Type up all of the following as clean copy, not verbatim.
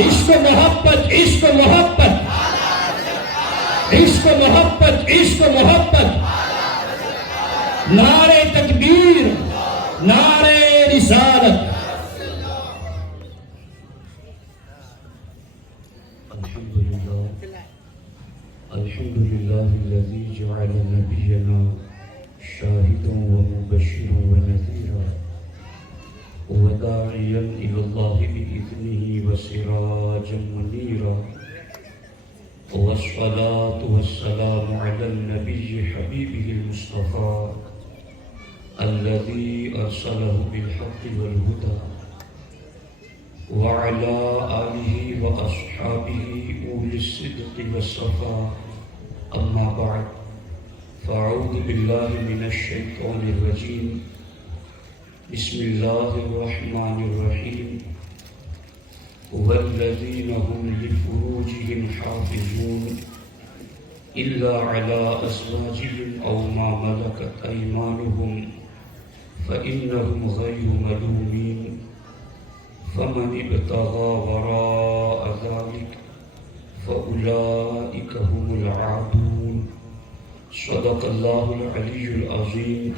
عشق محبت عشق محبت عشق محبت عشق محبت نعرے تکبیر نعرے رسالت الحمد لله الذي جعل نبينا شاهدا ومبشرا ونذيرا وداعيا إلى الله بإذنه وسراجا منيرا والصلاة والسلام على النبي حبيبه المصطفى الذي أرسله بالحق والهدى وعلى آله وأصحابه أولي الصدق والصفاء أما بعد فأعوذ بالله من الشيطان الرجيم بسم الله الرحمن الرحيم والذين هم لفروجهم حافظون إلا على أزواجهم أو ما ملكت أيمانهم فإنهم غير ملومين فمن ابتغى وراء ذلك فأولئك هم العادون صدق الله العلي العظيم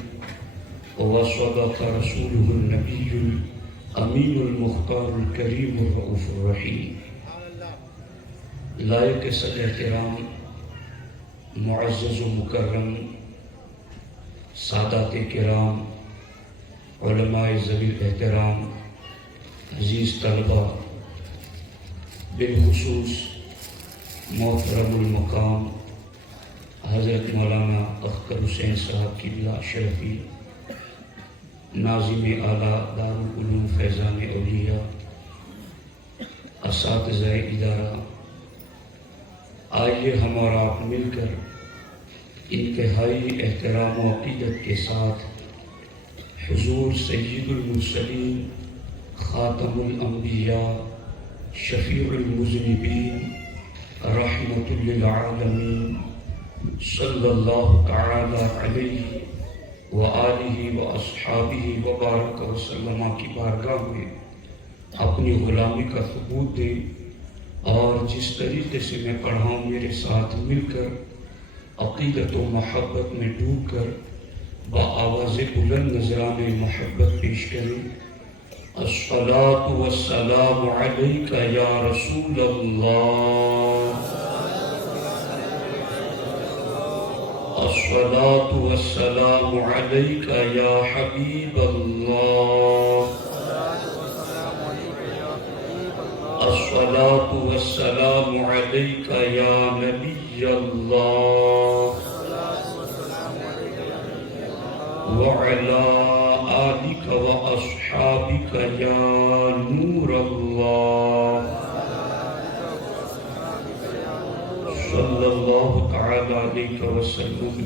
وصدق رسوله النبي الأمين المختار الكريم الرؤوف الرحيم لائق صدر احترام معزز و مکرم سادات کرام علماء ذوی الاحترام عزیز طلبہ بالخصوص محترم المقام حضرت مولانا اختر حسین صاحب قبلہ شرفی ناظم اعلیٰ دارالعلوم فیضان اولیاء اساتذہ ادارہ، آئیے ہم اور آپ مل کر انتہائی احترام و عقیدت کے ساتھ حضور سید المرسلین خاتم الانبیاء شفیع المذنبین رحمت للعالمین صلی اللہ تعالی علیہ وآلہ واصحابہ وبارک وسلم کی بارگاہ میں اپنی غلامی کا ثبوت دیں، اور جس طریقے سے میں پڑھا ہوں میرے ساتھ مل کر عقیدت و محبت میں ڈوب کر بآواز بلند نذرانِ محبت پیش کریں۔ الصلاة والسلام علیک یا رسول اللہ، الصلاة والسلام علیک یا حبیب اللہ، الصلاة والسلام علیک یا نبی اللہ، وعلی آلک واصحابک یا نور اللہ، صلی اللہ تعالی علیہ وسلم۔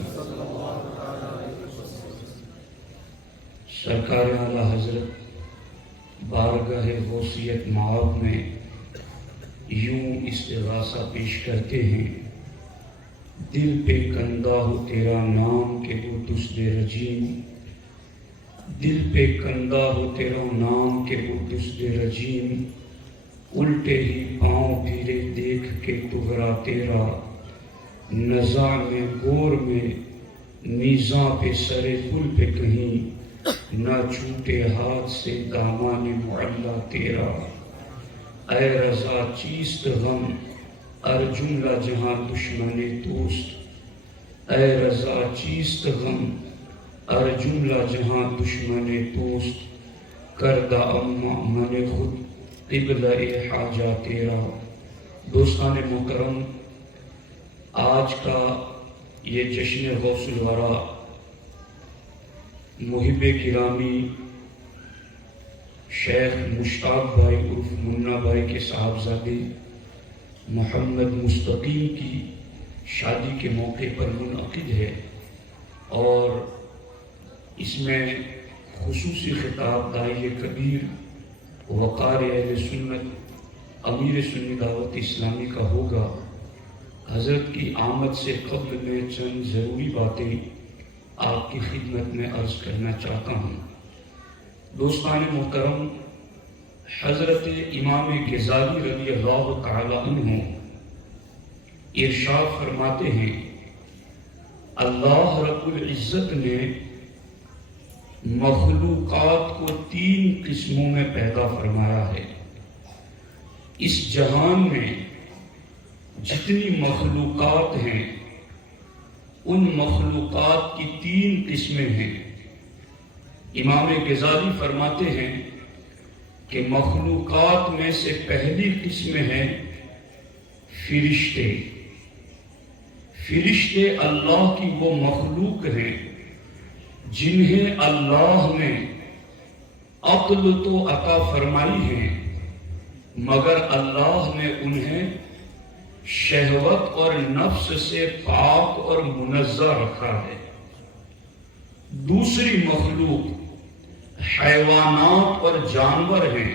سرکار اعلیٰ حضرت بارگاہ غوثیت معاب میں یوں استغاثہ پیش کرتے ہیں: دل پہ کندہ ہو تیرا نام کے وہ دزد رجیم، دل پہ کندہ ہو تیرا نام کے وہ دزد رجیم، الٹے ہی پاؤں پھرے دیکھ کے تغرا تیرا، نزاع میں گور میں نیزاں پہ سرے پل پہ کہیں، نہ چھوٹے ہاتھ سے دامان معلا تیرا۔ اے رضا چیست غم ار جملہ جہاں دشمن دوست، اے رضا چیست غم ار جملہ جہاں دشمن دوست، کردہ اما من خود قبلہ حاجہ تیرا۔ دوستان محترم، آج کا یہ جشن غوث الورا محب گرامی شیخ مشتاق بھائی عرف منا بھائی کے صاحبزادے محمد مستقیم کی شادی کے موقع پر منعقد ہے، اور اس میں خصوصی خطاب داعی کبیر وقار اہل سنت امیر سنی دعوت اسلامی کا ہوگا۔ حضرت کی آمد سے قبل میں چند ضروری باتیں آپ کی خدمت میں عرض کرنا چاہتا ہوں۔ دوستان محترم، حضرت امام غزالی رضی اللہ تعالی عنہ ارشاد فرماتے ہیں اللہ رب العزت نے مخلوقات کو 3 قسموں میں پیدا فرمایا ہے۔ اس جہان میں جتنی مخلوقات ہیں ان مخلوقات کی 3 قسمیں ہیں۔ امام غزالی فرماتے ہیں کہ مخلوقات میں سے پہلی قسم ہے فرشتے۔ فرشتے اللہ کی وہ مخلوق ہیں جنہیں اللہ نے عقل تو عطا فرمائی ہے مگر اللہ نے انہیں شہوت اور نفس سے پاک اور منزہ رکھا ہے۔ دوسری مخلوق حیوانات اور جانور ہیں،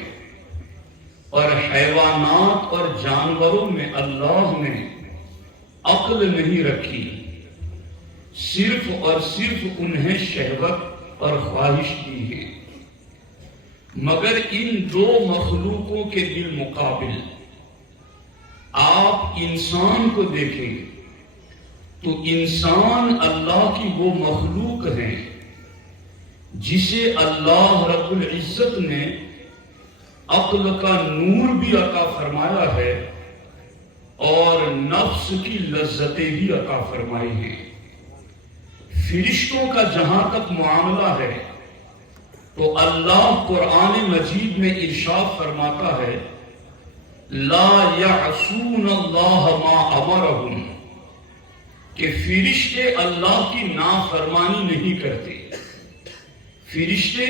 اور حیوانات اور جانوروں میں اللہ نے عقل نہیں رکھی، صرف اور صرف انہیں شہوت اور خواہش دی ہے۔ مگر ان 2 مخلوقوں کے بالمقابل آپ انسان کو دیکھیں تو انسان اللہ کی وہ مخلوق ہے جسے اللہ رب العزت نے عقل کا نور بھی عطا فرمایا ہے اور نفس کی لذتیں بھی عطا فرمائی ہیں۔ فرشتوں کا جہاں تک معاملہ ہے تو اللہ قرآن مجید میں ارشاد فرماتا ہے لا یعصون اللہ ما امرہم، کہ فرشتے اللہ کی نافرمانی نہیں کرتے۔ فرشتے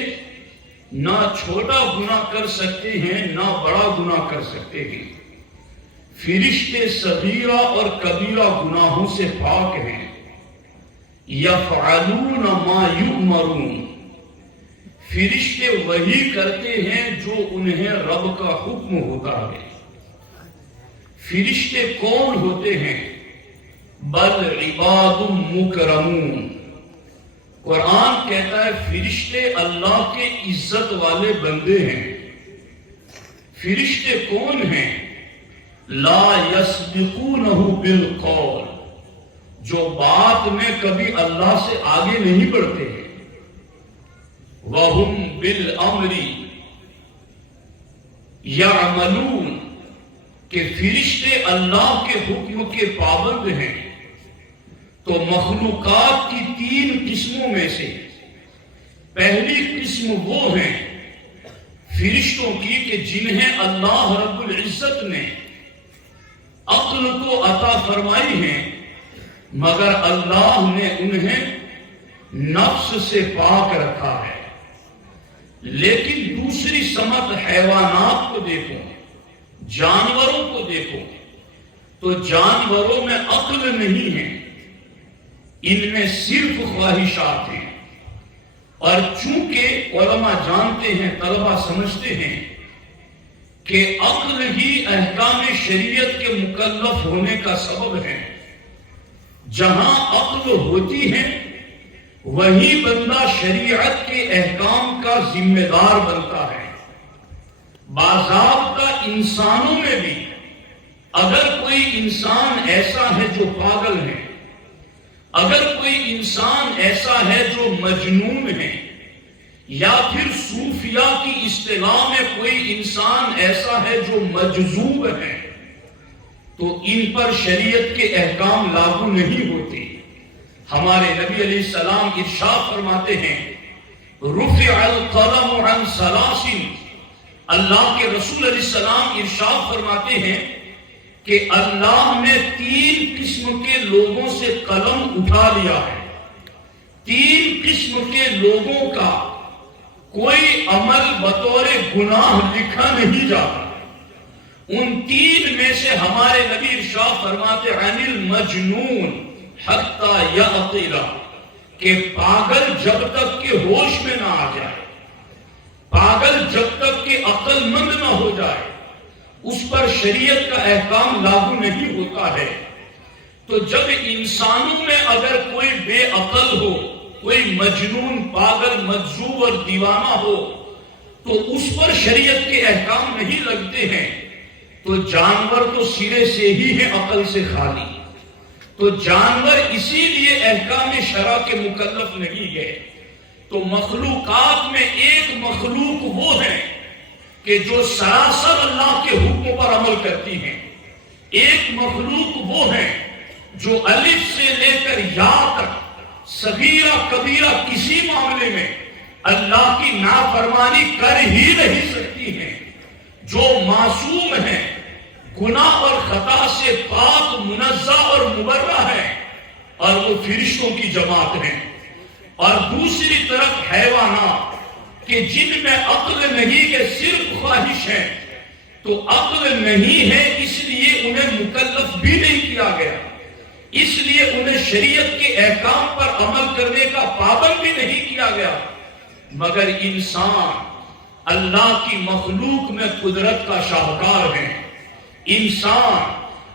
نہ چھوٹا گناہ کر سکتے ہیں نہ بڑا گناہ کر سکتے ہیں۔ فرشتے صغیرہ اور کبیرہ گناہوں سے پاک ہیں۔ یفعلون ما یؤمرون، فرشتے وہی کرتے ہیں جو انہیں رب کا حکم ہوتا ہے۔ فرشتے کون ہوتے ہیں؟ بل عباد مکرمون، قرآن کہتا ہے فرشتے اللہ کے عزت والے بندے ہیں۔ فرشتے کون ہیں؟ لا یسبقونہ بالقول، جو بات میں کبھی اللہ سے آگے نہیں بڑھتے ہیں۔ وَهُمْ بِالْأَمْرِ يَعْمَلُونَ، کہ فرشتے اللہ کے حکم کے پابند ہیں۔ تو مخلوقات کی 3 قسموں میں سے پہلی قسم وہ ہیں فرشتوں کی کہ جنہیں اللہ رب العزت نے عقل تو عطا فرمائی ہے مگر اللہ نے انہیں نفس سے پاک رکھا ہے۔ لیکن دوسری سمت حیوانات کو دیکھو، جانوروں کو دیکھو تو جانوروں میں عقل نہیں ہے، ان میں صرف خواہشات ہیں۔ اور چونکہ علماء جانتے ہیں، طلبہ سمجھتے ہیں کہ عقل ہی احکام شریعت کے مکلف ہونے کا سبب ہے، جہاں عقل ہوتی ہے وہی بندہ شریعت کے احکام کا ذمہ دار بنتا ہے۔ باضابطہ انسانوں میں بھی اگر کوئی انسان ایسا ہے جو پاگل ہے، اگر کوئی انسان ایسا ہے جو مجنون ہے، یا پھر صوفیاء کی اصطلاح میں کوئی انسان ایسا ہے جو مجذوب ہے، تو ان پر شریعت کے احکام لاگو نہیں ہوتے۔ ہمارے نبی علیہ السلام ارشاد فرماتے ہیں رفع القلم عن ثلاث، اللہ کے رسول علیہ السلام ارشاد فرماتے ہیں کہ اللہ نے 3 قسم کے لوگوں سے قلم اٹھا لیا ہے۔ 3 قسم کے لوگوں کا کوئی عمل بطور گناہ لکھا نہیں جاتا۔ ان 3 میں سے ہمارے نبی ارشاد فرماتے عن المجنون حتی یعقل، کہ پاگل جب تک کہ ہوش میں نہ آ جائے، پاگل جب تک کہ عقل مند نہ ہو جائے، اس پر شریعت کا احکام لاگو نہیں ہوتا ہے۔ تو جب انسانوں میں اگر کوئی بے عقل ہو، کوئی مجنون، پاگل، مجذوب اور دیوانہ ہو، تو اس پر شریعت کے احکام نہیں لگتے ہیں تو جانور تو سرے سے ہی ہے عقل سے خالی. تو جانور اسی لیے احکام شرع کے مکلف نہیں ہے. تو مخلوقات میں ایک مخلوق وہ ہے کہ جو سراسر اللہ کے حکم پر عمل کرتی ہیں. ایک مخلوق وہ ہے جو الف سے لے کر یا تک صغیرہ کبیرہ کسی معاملے میں اللہ کی نافرمانی کر ہی نہیں سکتی ہیں. جو معصوم ہیں، گناہ اور خطا سے پاک، منزہ اور مبرہ ہے، اور وہ فرشتوں کی جماعت ہیں. اور دوسری طرف حیوانات کہ جن میں عقل نہیں کہ صرف خواہش ہے، تو عقل نہیں ہے اس لیے انہیں مکلف بھی نہیں کیا گیا، اس لیے انہیں شریعت کے احکام پر عمل کرنے کا پابند بھی نہیں کیا گیا. مگر انسان اللہ کی مخلوق میں قدرت کا شاہکار ہے. انسان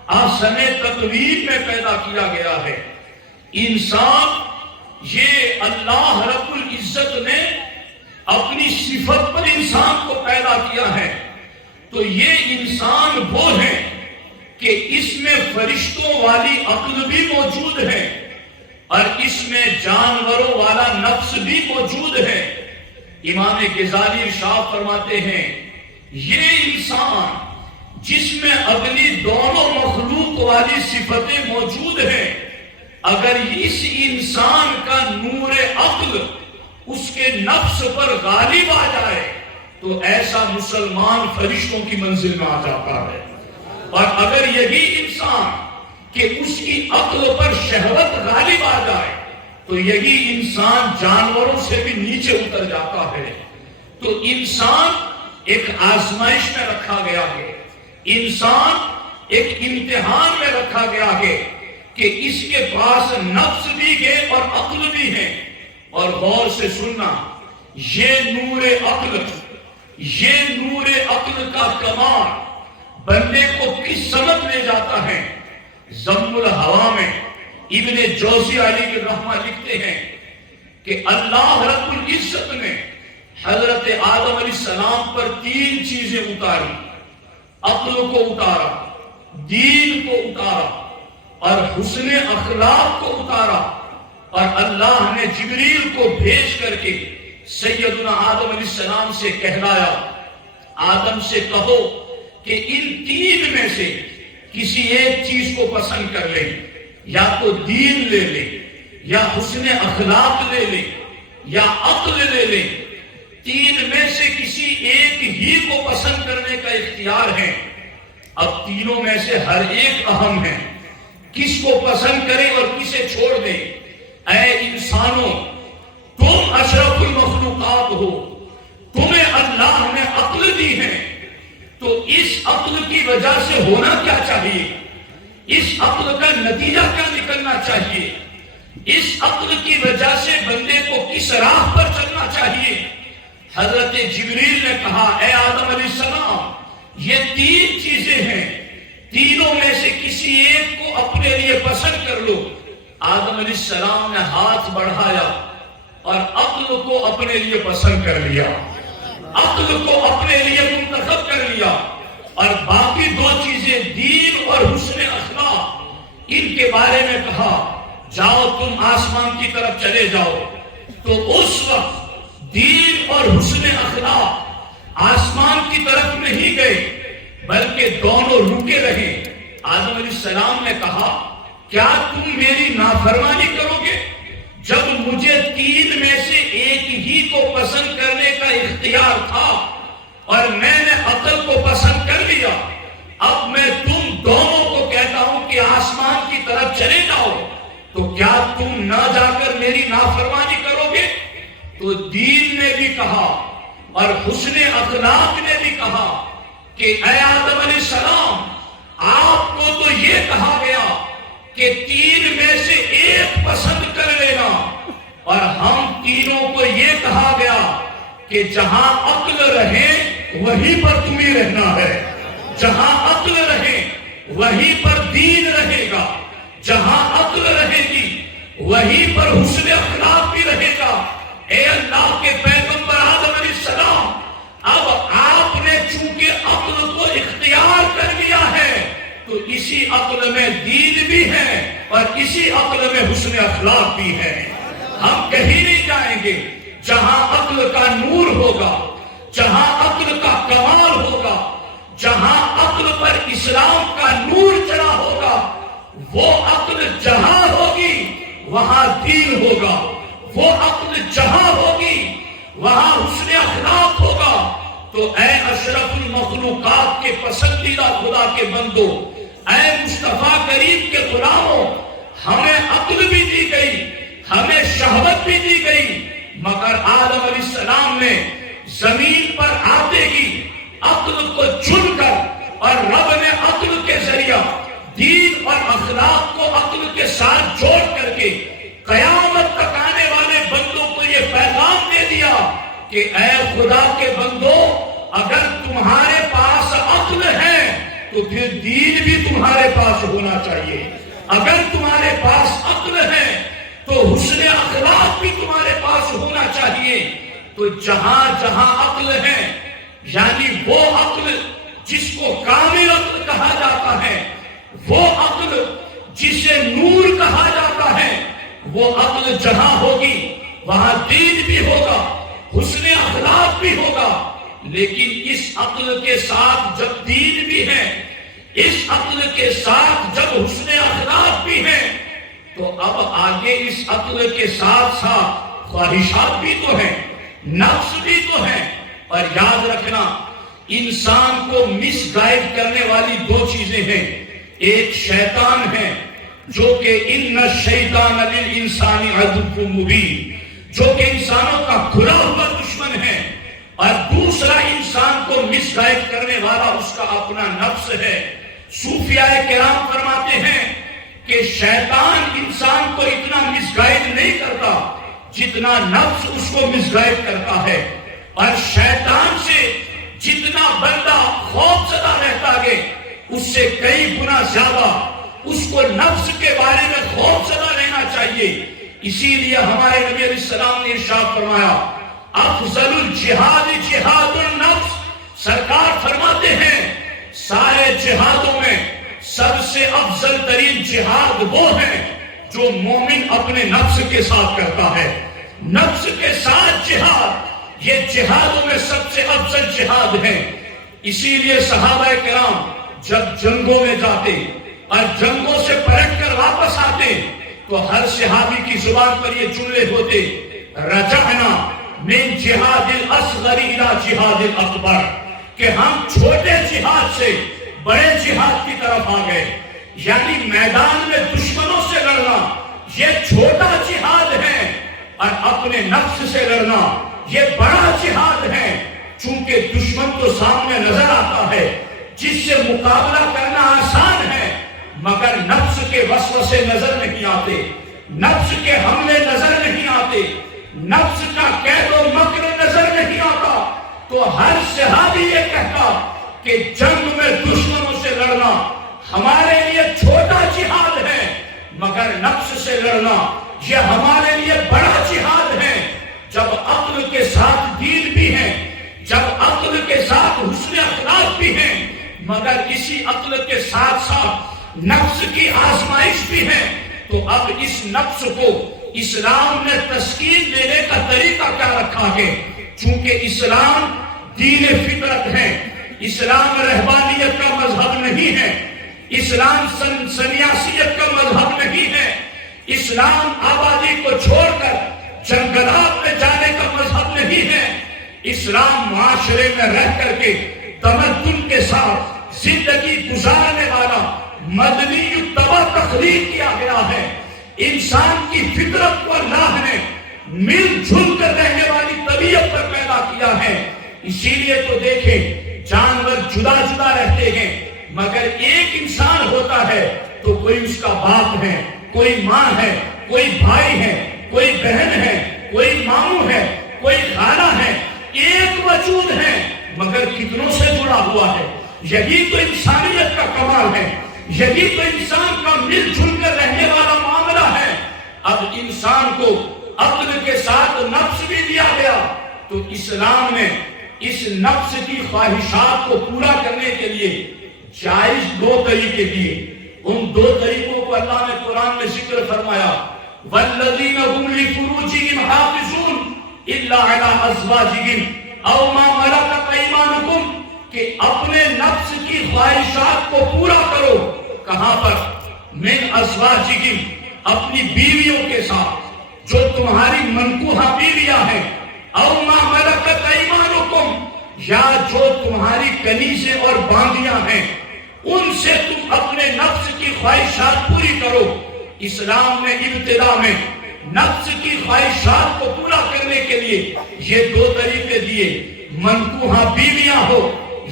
احسن تقویم میں پیدا کیا گیا ہے. انسان یہ اللہ رب العزت نے اپنی صفت پر انسان کو پیدا کیا ہے. تو یہ انسان وہ ہے کہ اس میں فرشتوں والی عقل بھی موجود ہے اور اس میں جانوروں والا نفس بھی موجود ہے. امام غزالی ارشاد فرماتے ہیں یہ انسان جس میں اگلی دونوں مخلوق والی صفتیں موجود ہیں، اگر اس انسان کا نور عقل اس کے نفس پر غالب آ جائے تو ایسا مسلمان فرشتوں کی منزل میں آ جاتا ہے. اور اگر یہی انسان کہ اس کی عقل پر شہوت غالب آ جائے تو یہی انسان جانوروں سے بھی نیچے اتر جاتا ہے. تو انسان ایک آزمائش میں رکھا گیا ہے، انسان ایک امتحان میں رکھا گیا ہے کہ اس کے پاس نفس بھی ہے اور عقل بھی ہے. اور غور سے سننا، یہ نور عقل کا کمال بندے کو کس سمت لے جاتا ہے. ضم الہوا میں ابن جوزی علیہ الرحمہ لکھتے ہیں کہ اللہ رب العزت نے حضرت آدم علیہ السلام پر 3 چیزیں اتاری. عقل کو اتارا، دین کو اتارا اور حسن اخلاق کو اتارا. اور اللہ نے جبریل کو بھیج کر کے سیدنا آدم علیہ السلام سے کہلایا، آدم سے کہو کہ ان 3 میں سے کسی ایک چیز کو پسند کر لیں، یا تو دین لے لے، یا حسن اخلاق لے لے، یا عقل لے لے. 3 میں سے کسی ایک ہی کو پسند کرنے کا اختیار ہے. اب تینوں میں سے ہر ایک اہم ہے، کس کو پسند کریں اور کسے چھوڑ دیں. اے انسانوں، تم اشرف المخلوقات ہو، تمہیں اللہ نے عقل دی ہے، تو اس عقل کی وجہ سے ہونا کیا چاہیے؟ اس عقل کا نتیجہ کیا نکلنا چاہیے؟ اس عقل کی وجہ سے بندے کو کس راہ پر چلنا چاہیے؟ حضرت جبریل نے کہا اے آدم علیہ السلام، یہ 3 چیزیں ہیں، تینوں میں سے کسی ایک کو اپنے لیے پسند کر لو. آدم علیہ السلام نے ہاتھ بڑھایا اور عقل کو اپنے لیے پسند کر لیا، عقل کو اپنے لیے منتخب کر لیا. اور باقی 2 چیزیں دین اور حسن اخلاق، ان کے بارے میں کہا جاؤ تم آسمان کی طرف چلے جاؤ. تو اس وقت دین اور حسن اخلاق آسمان کی طرف نہیں گئے بلکہ دونوں رکے رہے. آدم علیہ السلام نے کہا کیا تم میری نافرمانی کرو گے؟ جب مجھے 3 میں سے ایک ہی کو پسند کرنے کا اختیار تھا اور میں نے عقل کو پسند کر لیا، اب میں تم دونوں کو کہتا ہوں کہ آسمان کی طرف چلے جاؤ، تو کیا تم نہ جا کر میری نافرمانی کرو گے؟ تو دین نے بھی کہا اور حسن اخلاق نے بھی کہا کہ اے آدم علیہ السلام، آپ کو تو یہ کہا گیا کہ 3 میں سے ایک پسند کر لینا، اور ہم تینوں کو یہ کہا گیا کہ جہاں عقل رہے وہیں پر تمہیں رہنا ہے، جہاں عقل رہے وہیں پر دین رہے گا، جہاں عقل رہے گی وہیں پر حسن اخلاق بھی رہے گا. اے اللہ کے پیغمبر آدم علیہ السلام، اب آپ نے چونکہ عقل کو اختیار کر لیا ہے تو اسی عقل میں دین بھی ہے اور اسی عقل میں حسن اخلاق بھی ہے. ہم کہیں نہیں جائیں گے. جہاں عقل کا نور ہوگا، جہاں عقل کا کمال ہوگا، جہاں عقل پر اسلام کا نور چڑھا ہوگا، وہ عقل جہاں ہوگی وہاں دین ہوگا. وہ عقل جہاں ہوگی وہاں حسن اخلاق ہوگا. تو اے اشرف المخلوقات کے پسندیدہ خدا کے بندو، اے مصطفیٰ کریم کے غلاموں، ہمیں عقل بھی دی گئی، ہمیں شہوت بھی دی گئی، مگر آدم علیہ السلام نے زمین پر آتے ہی عقل کو چن کر اور رب نے عقل کے ذریعہ دین اور اخلاق کو عقل کے ساتھ جوڑ کر کے قیامت تک آنے والے بندوں کو یہ پیغام دے دیا کہ اے خدا کے بندو، اگر تمہارے پاس عقل ہے تو پھر دین بھی تمہارے پاس ہونا چاہیے. اگر تمہارے پاس عقل ہے تو حسن اخلاق بھی تمہارے پاس ہونا چاہیے. تو جہاں جہاں عقل ہے، یعنی وہ عقل جس کو کامل عقل کہا جاتا ہے، وہ عقل جسے نور کہا جاتا ہے، وہ عقل جہاں ہوگی وہاں دین بھی ہوگا، حسن اخلاق بھی ہوگا. لیکن اس عقل کے ساتھ جب دین بھی ہے، اس عقل کے ساتھ جب حسن اخلاق بھی ہے، تو اب آگے اس عقل کے ساتھ ساتھ خواہشات بھی تو ہیں، نفس بھی تو ہیں. اور یاد رکھنا، انسان کو مس گائیڈ کرنے والی دو چیزیں ہیں. ایک شیطان ہے جو کہ ان الشیطان للانسان عدو مبین، جو کہ انسانوں کا کھلا ہوا دشمن ہے. اور دوسرا انسان کو مس گائیڈ کرنے والا اس کا اپنا نفس ہے. صوفیاء کرام فرماتے ہیں کہ شیطان انسان کو اتنا مس گائیڈ نہیں کرتا جتنا نفس اس کو مس گائیڈ کرتا ہے. اور شیطان سے جتنا بندہ خوف زدہ رہتا ہے اس سے کئی گنا زیادہ اس کو نفس کے بارے میں خوف زدہ رہنا چاہیے. اسی لیے ہمارے نبی علیہ السلام نے ارشاد فرمایا، افضل الجہاد جہاد النفس. سرکار فرماتے ہیں سارے جہادوں میں سب سے افضل ترین جہاد وہ ہے جو مومن اپنے نفس کے ساتھ کرتا ہے. نفس کے ساتھ جہاد، یہ جہادوں میں سب سے افضل جہاد ہے. اسی لیے صحابہ کرام جب جنگوں میں جاتے اور جنگوں سے پلٹ کر واپس آتے تو ہر صحابی کی زبان پر یہ جملے ہوتے، رجعنا من جہاد الاصغر الى جہاد الاکبر، کہ ہم چھوٹے جہاد سے بڑے جہاد کی طرف آ گئے. یعنی میدان میں دشمنوں سے لڑنا یہ چھوٹا جہاد ہے اور اپنے نفس سے لڑنا یہ بڑا جہاد ہے. چونکہ دشمن تو سامنے نظر آتا ہے جس سے مقابلہ کرنا آسان ہے، مگر نفس کے وسوسے نظر نہیں آتے، نفس کے حملے نظر نہیں آتے، نفس کا قید و مکر نظر نہیں آتا. تو ہر صحابی یہ کہتا کہ جنگ میں دشمنوں سے لڑنا ہمارے لیے چھوٹا جہاد ہے، مگر نفس سے لڑنا یہ ہمارے لیے بڑا جہاد ہے. جب عقل کے ساتھ دین بھی ہے، جب عقل کے ساتھ حسن اخلاق بھی ہے، مگر اسی عقل کے ساتھ ساتھ نفس کی آزمائش بھی ہے، تو اب اس نفس کو اسلام نے تسکین دینے کا طریقہ کیا رکھا ہے؟ چونکہ اسلام دین فطرت ہے، اسلام رہبانیت کا مذہب نہیں ہے، اسلام سنیاسیت کا مذہب نہیں ہے، اسلام آبادی کو چھوڑ کر جنگلات میں جانے کا مذہب نہیں ہے. اسلام معاشرے میں رہ کر کے تمدن کے ساتھ زندگی گزارنے والا مدنی طبع تخلیق کیا گیا ہے. انسان کی فطرت کو اللہ نے مل جل کر رہنے والی طبیعت پر پیدا کیا ہے. اسی لیے تو دیکھیں جانور جدا جدا رہتے ہیں مگر ایک انسان ہوتا ہے تو کوئی اس کا باپ ہے، کوئی ماں ہے، کوئی بھائی ہے، کوئی بہن ہے، کوئی ماموں ہے، کوئی خالہ ہے، ایک وجود ہے مگر کتنوں سے جڑا ہوا ہے. یہی تو انسانیت کا کمال ہے، یہی تو انسان کا مل جل کر رہنے والا معاملہ ہے. اب انسان کو عقل کے ساتھ نفس بھی دیا گیا تو اسلام نے اس نفس کی خواہشات کو پورا کرنے کے لیے جائز دو طریقے دیے. ان دو طریقوں کو اللہ نے قرآن میں ذکر فرمایا. والذین هم لفروجهم حافظون الا علی ازواجهم او ما ملکت ایمانکم، کہ اپنے نفس کی خواہشات کو پورا کرو. کہاں پر؟ من ازواجہم، اپنی بیویوں کے ساتھ جو تمہاری منکوحہ بیویاں ہیں. او ما ملکت ایمانکم، یا جو تمہاری کنیزیں اور باندیاں ہیں، ان سے تم اپنے نفس کی خواہشات پوری کرو. اسلام نے ابتدا میں نفس کی خواہشات کو پورا کرنے کے لیے یہ دو طریقے دیے. منکوحہ بیویاں ہو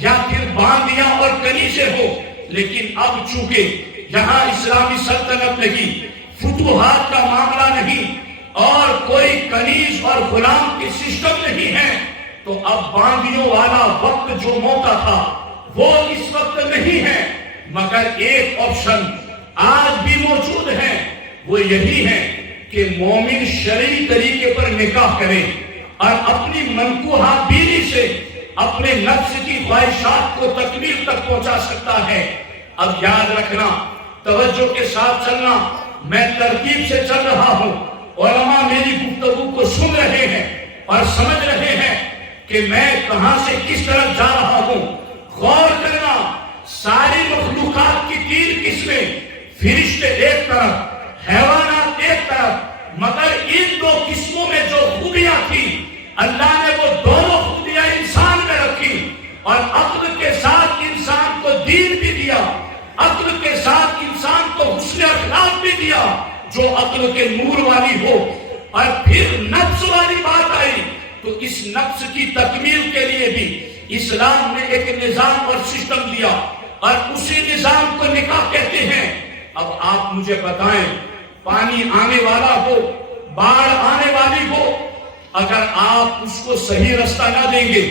یا پھر باندیاں اور کنیزیں ہو. لیکن اب چونکہ یہاں اسلامی سلطنت نہیں، فتوحات کا معاملہ نہیں، اور کوئی کنیز اور غلام کی سسٹم نہیں ہے، تو اب باندیوں والا وقت جو موقع تھا وہ اس وقت نہیں ہے. مگر ایک آپشن آج بھی موجود ہے، وہ یہی ہے کہ مومن شرعی طریقے پر نکاح کرے اور اپنی منکوحہ بیوی سے اپنے نفس کی خواہشات کو تکمیل تک پہنچا سکتا ہے. اب یاد رکھنا، توجہ کے ساتھ چلنا، میں ترتیب سے چل رہا ہوں. علماء میری گفتگو کو سن رہے ہیں اور سمجھ رہے ہیں کہ میں کہاں سے کس طرف جا رہا ہوں. غور کرنا، ساری مخلوقات کی تین قسمیں، فرشتے ایک طرف، حیوانات ایک طرف، مگر ان دو قسموں میں جو خوبیاں تھیں اللہ نے وہ دونوں خوبیاں انسان میں رکھی. اور عقل کے ساتھ انسان کو دین بھی دیا، عقل کے ساتھ انسان کو حسن اخلاق بھی دیا جو عقل کے نور والی ہو. اور پھر نفس والی بات آئی تو اس نفس کی تکمیل کے لیے بھی اسلام نے ایک نظام اور سسٹم دیا، اور اسی نظام کو نکاح کہتے ہیں. اب آپ مجھے بتائیں، پانی آنے والا ہو، باڑھ آنے والی ہو، اگر آپ اس کو صحیح رستہ نہ دیں گے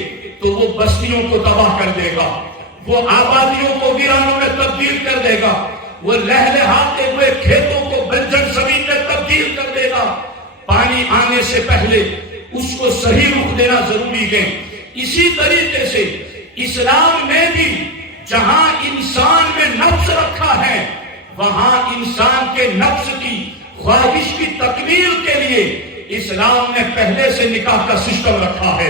تو وہ بستیوں کو تباہ کر دے گا، وہ آبادیوں کو ویرانوں میں تبدیل کر دے گا، وہ لہلہاتے ہوئے کھیتوں کو بنجر زمین میں تبدیل کر دے گا. پانی آنے سے پہلے اس کو صحیح رخ دینا ضروری ہے. اسی طریقے سے اسلام نے بھی جہاں انسان میں نفس رکھا ہے، وہاں انسان کے نفس کی خواہش کی تکمیل کے لیے اسلام نے پہلے سے نکاح کا سسٹم رکھا ہے،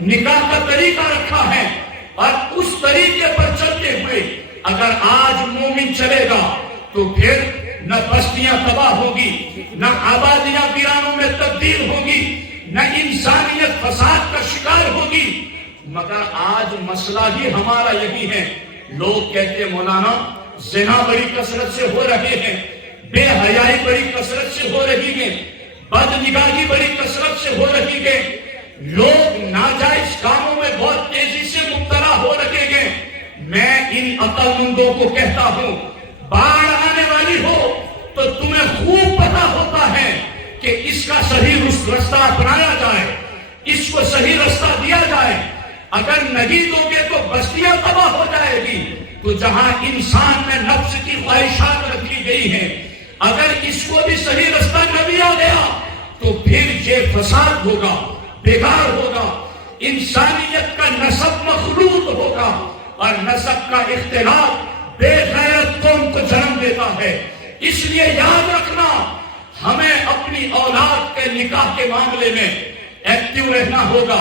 نکاح کا طریقہ رکھا ہے. اور اس طریقے پر چلتے ہوئے اگر آج مومن چلے گا تو پھر نہ بستیاں تباہ ہوگی، نہ آبادیاں ویرانوں میں تبدیل ہوگی، نہ انسانیت فساد کا شکار ہوگی. مگر آج مسئلہ ہی ہمارا یہی ہے. لوگ کہتے ہیں مولانا زنا بڑی کثرت سے ہو رہے ہیں، بے حیائی بڑی کثرت سے ہو رہی ہے، بد نگاہی بڑی کثرت سے ہو رہی ہے، لوگ ناجائز کاموں میں بہت تیزی سے مبتلا ہو رہے ہیں. میں ان عقل مندوں کو کہتا ہوں، باڑھ آنے والی ہو تو تمہیں خوب پتا ہوتا ہے کہ اس کا صحیح رستہ اپنایا جائے، اس کو صحیح رستہ دیا جائے. اگر نہیں دو گے تو بستیاں تباہ ہو جائے گی. تو جہاں انسان میں نفس کی خواہشات رکھی گئی ہیں، اگر اس کو بھی صحیح رستہ نہ دیا گیا تو پھر یہ فساد ہوگا، بگاڑ ہوگا، انسانیت کا نسب مخلوط ہوگا، اور نسب کا اختلاف بے غیرت قوم کو جنم دیتا ہے. اس لیے یاد رکھنا، ہمیں اپنی اولاد کے نکاح کے معاملے میں ایکٹیو رہنا ہوگا،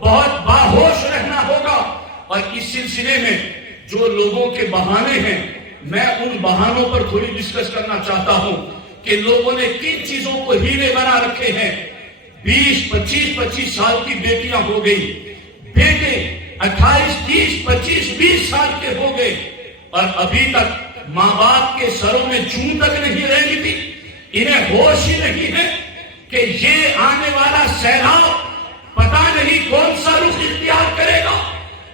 بہت باہوش رہنا ہوگا. اور اس سلسلے میں جو لوگوں کے بہانے ہیں، میں ان بہانوں پر تھوڑی ڈسکس کرنا چاہتا ہوں کہ لوگوں نے کن چیزوں کو ہیرے بنا رکھے ہیں. 20-25 سال کی بیٹیاں ہو گئی، بیٹے 28, 30, 25, 20 سال کے ہو گئے، اور ابھی تک ماں باپ کے سروں میں چون تک نہیں رہی تھی. انہیں ہوش ہی نہیں ہے کہ یہ آنے والا سیلاب پتہ نہیں کون سا رخ اختیار کرے گا،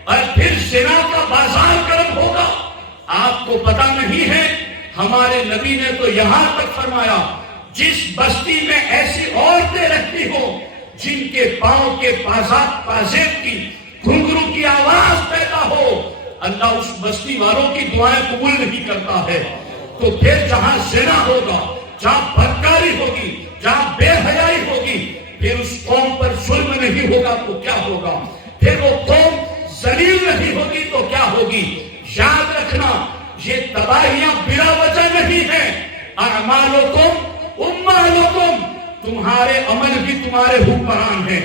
اور پھر زنا کا بازار گرم ہوگا. آپ کو پتہ نہیں ہے، ہمارے نبی نے تو یہاں تک فرمایا، جس بستی میں ایسی عورتیں رہتی ہوں جن کے پاؤں کے پازیب کی گھنگرو کی آواز پیدا ہو، اللہ اس بستی والوں کی دعائیں قبول نہیں کرتا ہے. تو پھر جہاں زنا ہوگا، جہاں بدکاری ہوگی، جہاں بے حیائی ہوگی، پھر اس قوم پر ظلم نہیں ہوگا تو کیا ہوگا؟ پھر وہ قوم ذلیل نہیں ہوگی تو کیا ہوگی؟ یاد رکھنا یہ تباہیاں بلا وجہ نہیں ہیں. اعمالکم اموالکم، تمہارے عمل بھی تمہارے حکمران ہیں.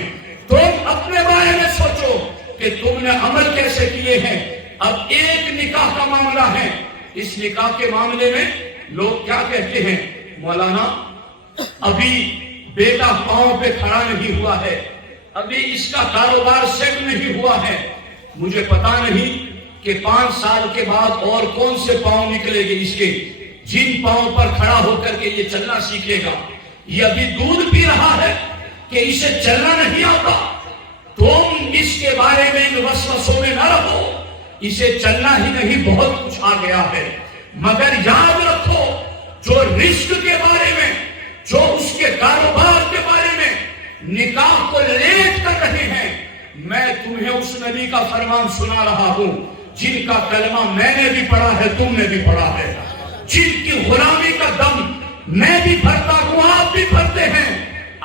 تم اپنے بارے میں سوچو کہ تم نے عمل کیسے کیے ہیں. اب ایک نکاح کا معاملہ ہے. اس نکاح کے معاملے میں لوگ کیا کہتے ہیں؟ مولانا ابھی بیٹا پاؤں پہ کھڑا نہیں ہوا ہے، ابھی اس کا کاروبار سیٹ نہیں ہوا ہے. مجھے پتا نہیں کہ 5 سال کے بعد اور کون سے پاؤں نکلے گے اس کے، جن پاؤں پر کھڑا ہو کر کے یہ چلنا سیکھے گا. یہ ابھی دودھ پی رہا ہے کہ اسے چلنا نہیں آتا. تم اس کے بارے میں ان وسوسوں میں نہ رہو. اسے چلنا ہی نہیں، بہت کچھ آ گیا ہے. مگر یاد رکھو جو رزق کے بارے میں، جو اس کے کاروبار کے بارے میں نکاح کو لیٹ کر رہے ہیں، میں تمہیں اس نبی کا فرمان سنا رہا ہوں جن کا کلمہ میں نے بھی پڑھا ہے، تم نے بھی پڑھا ہے، جن کی غلامی کا دم میں بھی بھرتا ہوں، آپ بھی بھرتے ہیں.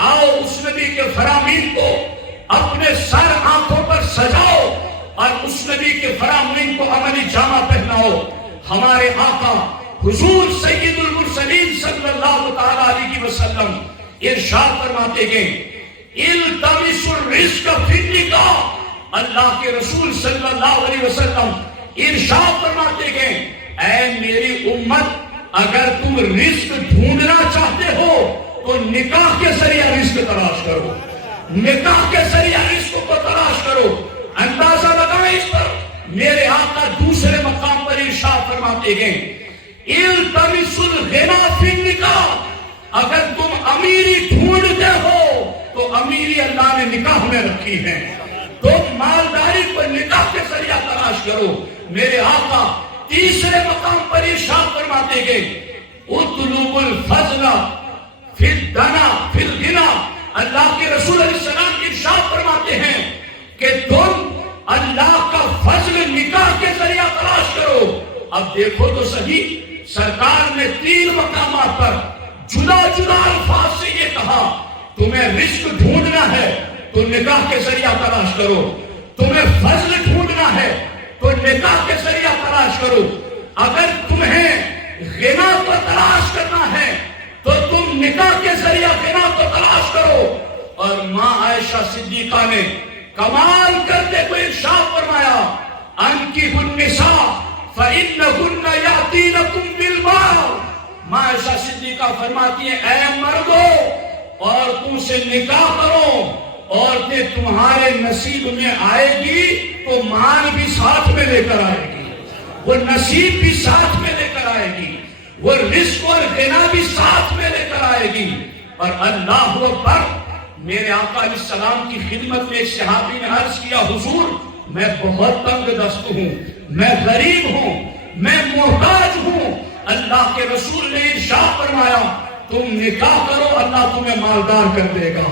آؤ اس نبی کے فرامین کو اپنے سر آنکھوں پر سجاؤ اور اس نبی کے فرامین کو عملی جامہ پہناؤ. ہمارے آقا حضور سید المرسلین صلی اللہ تعالی علیہ وسلم ارشاد فرماتے ہیں التمسوا الرزق فی النکاح. اللہ کے رسول صلی اللہ علیہ وسلم ارشاد فرماتے ہیں اے میری امت، اگر تم رزق ڈھونڈنا چاہتے ہو تو نکاح کے ذریعہ رزق تلاش کرو. نکاح کے ذریعہ رزق کو تلاش کرو. اندازہ لگائیں اس پر. میرے آقا دوسرے مقام پر ارشاد فرماتے ہیں التمسوا الغنى فی النکاح. اگر تم امیری ڈھونڈتے ہو تو امیری اللہ نے نکاح میں رکھی ہے. تم مالداری کو نکاح کے ذریعہ تلاش کرو. میرے آقا تیسرے مقام پر ارشاد فرماتے ہیں اطلبوا الفضل فی الدنا فی الغنى. اللہ کے رسول علیہ السلام ارشاد فرماتے ہیں کہ تم اللہ کا فضل نکاح کے ذریعہ تلاش کرو. اب دیکھو تو صحیح، سرکار نے 3 مقامات پر جدا جدا الفاظ سے یہ کہا تمہیں رزق ڈھونڈنا ہے تو نکاح کے ذریعہ تلاش کرو، تمہیں فضل ڈھونڈنا ہے تو نکاح کے ذریعہ تلاش کرو، اگر تمہیں غنا کو تلاش کرنا ہے تو تم نکاح کے ذریعہ غنا کو تلاش کرو. اور ماں عائشہ صدیقہ نے کمال کرتے ہوئے ارشاد فرمایا انکحوا النساء فإنهن یأتینکم بالمال. ماں عائشہ صدیقہ فرماتی ہیں اے مردو، عورتوں سے نکاح کرو، عورتیں تمہارے نصیب میں آئے گی تو مال بھی ساتھ میں لے کر آئے گی، وہ نصیب بھی ساتھ میں لے کر آئے گی، وہ رزق اور غنا بھی ساتھ میں لے کر آئے گی. اور اللہ اکبر. میرے آقا علیہ السلام کی خدمت میں ایک صحابی نے عرض کیا حضور میں بہت تنگ دست ہوں، میں غریب ہوں، میں محتاج ہوں. اللہ کے رسول نے ارشاد فرمایا تم نکاح کرو، اللہ تمہیں مالدار کر دے گا.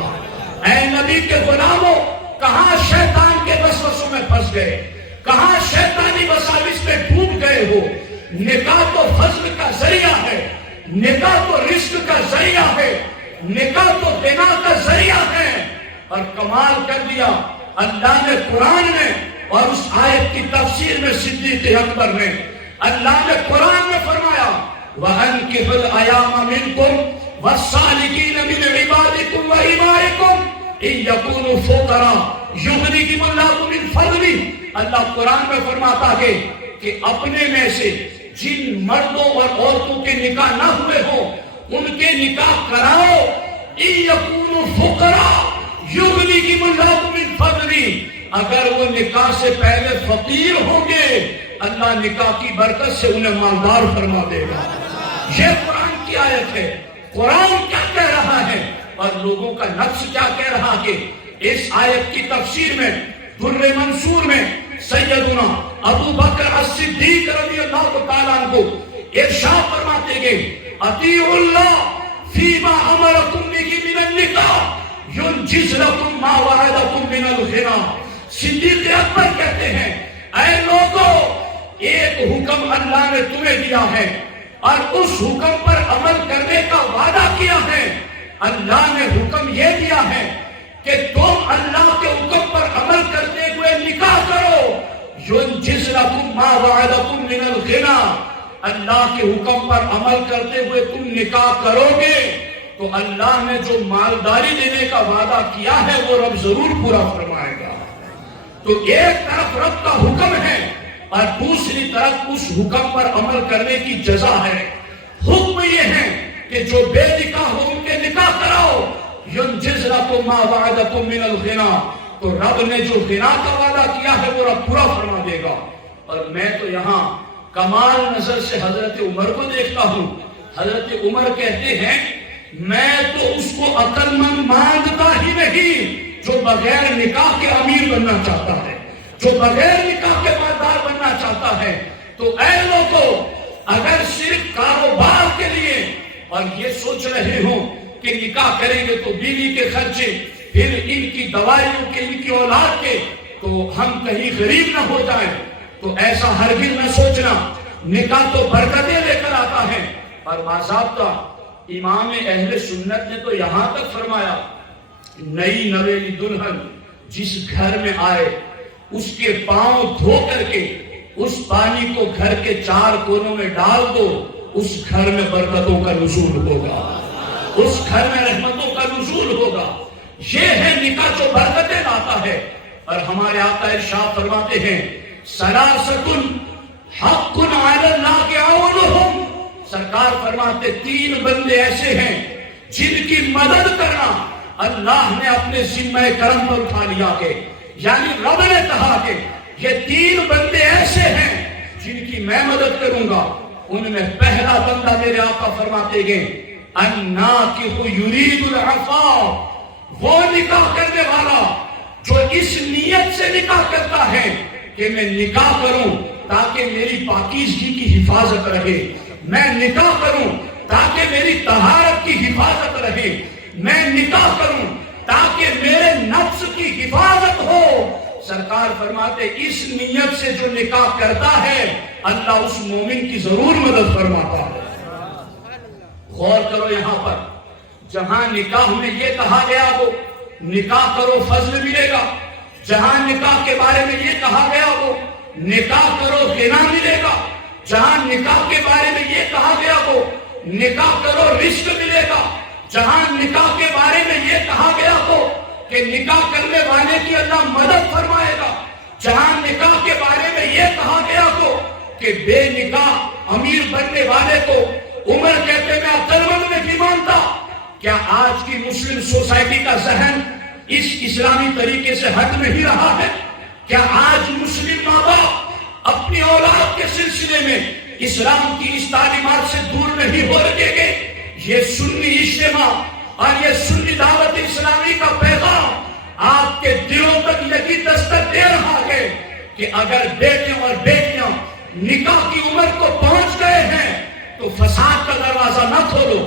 اے نبی کے غلاموں، کہاں شیطان کے وسوسوں میں پھنس گئے، کہاں شیطانی وساوس میں ڈوب گئے ہو. نکاح تو فضل کا ذریعہ ہے، نکاح تو رزق کا ذریعہ ہے، نکاح تو غنا کا ذریعہ ہے. اور کمال کر دیا اللہ نے قرآن میں اور اس آیت کی تفسیر میں صدیق اکبر نے. اللہ نے قرآن میں فرمایا وَأَنْكِحُوا الْأَيَامَ مِنْكُمْ وَالصَّالِحِينَ مِنْ عِبَادِكُمْ وَإِمَائِكُمْ إِنْ يَكُونُوا فُقَرَاءَ يُغْنِهِمُ اللَّهُ مِنْ فَضْلِهِ. اللہ قرآن میں فرماتا ہے کہ اپنے میں سے جن مردوں اور عورتوں کے نکاح نہ ہوئے ہوں ان کے نکاح کراؤ. إِنْ يَكُونُوا فُقَرَاءَ يُغْنِهِمُ اللَّهُ مِنْ فَضْلِهِ. اگر وہ نکاح سے پہلے فقیر ہوں گے اللہ نکاح کی برکت سے انہیں مالدار فرما دے گا. یہ قرآن کی آیت ہے. قرآن کیا کہہ رہا ہے اور لوگوں کا نفس کیا کہہ رہا کہ اس آیت کی تفسیر میں در منصور میں سیدنا ابو بکر الصدیق رضی اللہ تعالیٰ عنہ ارشاد فرماتے گئے اطیعوا اللہ فیما امرکم بہ من النکاح ینجز لکم ما وعدکم من الغنا. صدیق اکبر کہتے ہیں اے لوگو، ایک حکم اللہ نے تمہیں دیا ہے اور اس حکم پر عمل کرنے کا وعدہ کیا ہے. اللہ نے حکم یہ دیا ہے کہ تم اللہ کے حکم پر عمل کرتے ہوئے نکاح کرو، ينجز لكم ما وعدكم من الغنى، اللہ کے حکم پر عمل کرتے ہوئے تم نکاح کرو گے تو اللہ نے جو مالداری دینے کا وعدہ کیا ہے وہ رب ضرور پورا فرمائے گا۔ تو ایک طرف رب کا حکم ہے اور دوسری طرف اس حکم پر عمل کرنے کی جزا ہے۔ حکم یہ ہے کہ جو بے نکاح ہو ان کے نکاح کراؤ، ينجز لكم ما وعدكم من الغنى، تو رب نے جو غنا کا وعدہ کیا ہے وہ رب پورا فرما دے گا۔ اور میں تو یہاں کمال نظر سے حضرت عمر کو دیکھتا ہوں۔ حضرت عمر کہتے ہیں میں تو اس کو عقل مند مانتا ہی نہیں جو بغیر نکاح کے امیر بننا چاہتا ہے، جو بغیر نکاح کے مالدار بننا چاہتا ہے۔ تو اے لوگوں، اگر صرف کاروبار کے لیے اور یہ سوچ رہے ہوں کہ نکاح کریں گے تو بیوی کے خرچے، پھر ان کی دوائیوں کے، ان کی اولاد کے، تو ہم کہیں غریب نہ ہو جائیں، تو ایسا ہرگز نہ سوچنا۔ نکاح تو برکتیں لے کر آتا ہے، اور باضابطہ امام اہل سنت نے تو یہاں تک فرمایا نئی نویلی دلہن جس گھر میں آئے اس کے پاؤں دھو کر کے اس پانی کو گھر کے 4 کونوں میں ڈال دو، اس گھر میں برکتوں کا نزول ہوگا، اس گھر میں رحمتوں کا نزول ہوگا۔ یہ ہے نکاح جو برکتیں لاتا ہے۔ اور ہمارے آقا ارشاد فرماتے ہیں ثلاثۃ حق علی اللہ عونہم، سرکار فرماتے 3 بندے ایسے ہیں جن کی مدد کرنا اللہ نے اپنے ذمہ کرم پر اٹھا لیا ہے، یعنی رب نے کہا کہ یہ 3 بندے ایسے ہیں جن کی میں مدد کروں گا۔ ان میں پہلا بندہ میرے آقا فرماتے گئے الناکح یرید العفاف، وہ نکاح کرنے والا جو اس نیت سے نکاح کرتا ہے کہ میں نکاح کروں تاکہ میری پاکیزگی کی حفاظت رہے، میں نکاح کروں تاکہ میری طہارت کی حفاظت رہے، میں نکاح کروں تاکہ میرے نفس کی حفاظت ہو۔ سرکار فرماتے اس نیت سے جو نکاح کرتا ہے اللہ اس مومن کی ضرور مدد فرماتا ہے۔ غور کرو یہاں پر جہاں نکاح میں یہ کہا گیا وہ نکاح کرو فضل ملے گا، جہاں نکاح کے بارے میں یہ کہا گیا وہ نکاح کرو غنا ملے گا، جہاں نکاح کے بارے میں یہ کہا گیا وہ نکاح کرو رزق ملے گا، جہاں نکاح کے بارے میں یہ کہا گیا ہو کہ نکاح کرنے والے کی اللہ مدد فرمائے گا، جہاں نکاح کے بارے میں یہ کہا گیا ہو کہ بے نکاح امیر بننے والے کو عمر کہتے میں عقل مند نہیں مانتا۔ کیا آج کی مسلم سوسائٹی کا ذہن اس اسلامی طریقے سے ہٹ نہیں رہا ہے؟ کیا آج مسلم ماں باپ اپنی اولاد کے سلسلے میں اسلام کی اس تعلیمات سے دور نہیں ہو رکھے گے؟ یہ سنی اجتماع اور یہ سنی دعوت اسلامی کا پیغام آپ کے دلوں تک یہی دستک دے رہا ہے کہ اگر بیٹے اور بیٹیاں نکاح کی عمر کو پہنچ گئے ہیں تو فساد کا دروازہ نہ کھولو،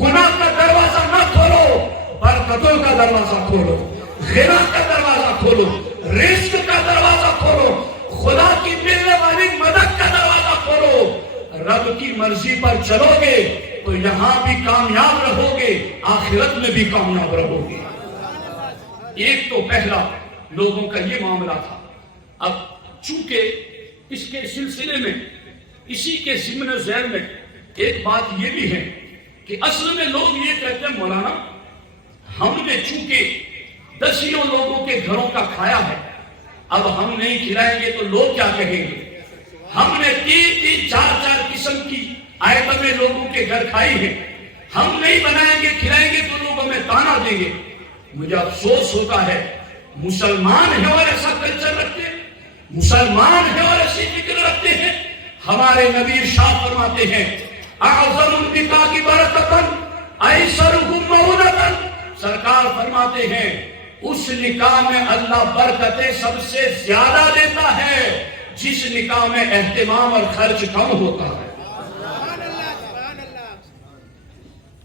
گناہ کا دروازہ نہ کھولو، برکتوں کا دروازہ کھولو، غنا کا دروازہ کھولو، رزق کا دروازہ کھولو، خدا کی ملنے والی مدد کا دروازہ کھولو۔ رب کی مرضی پر چلو گے تو یہاں بھی کامیاب رہو گے، آخرت میں بھی کامیاب رہو گے۔ ایک تو پہلا لوگوں کا یہ معاملہ تھا۔ اب چونکہ اس کے سلسلے میں اسی کے ضمن ذیل میں ایک بات یہ بھی ہے کہ اصل میں لوگ یہ کہتے ہیں مولانا ہم نے چونکہ 10 لوگوں کے گھروں کا کھایا ہے، اب ہم نہیں کھلائیں گے تو لوگ کیا کہیں گے؟ ہم نے 3 4 قسم کی آئٹمیں لوگوں کے گھر کھائی ہیں، ہم نہیں بنائیں گے کھلائیں گے تو لوگ ہمیں تانا دیں گے۔ مجھے افسوس ہوتا ہے مسلمان ہیں اور ایسا کلچر رکھتے ہیں، مسلمان ہیں اور ایسی فکر رکھتے ہیں۔ ہمارے نبی ارشاد فرماتے ہیں اعظم النکاح برکتاً ایسرہم مودۃً، سرکار فرماتے ہیں اس نکاح میں اللہ برکتیں سب سے زیادہ دیتا ہے جس نکاح میں اہتمام اور خرچ کم ہوتا ہے۔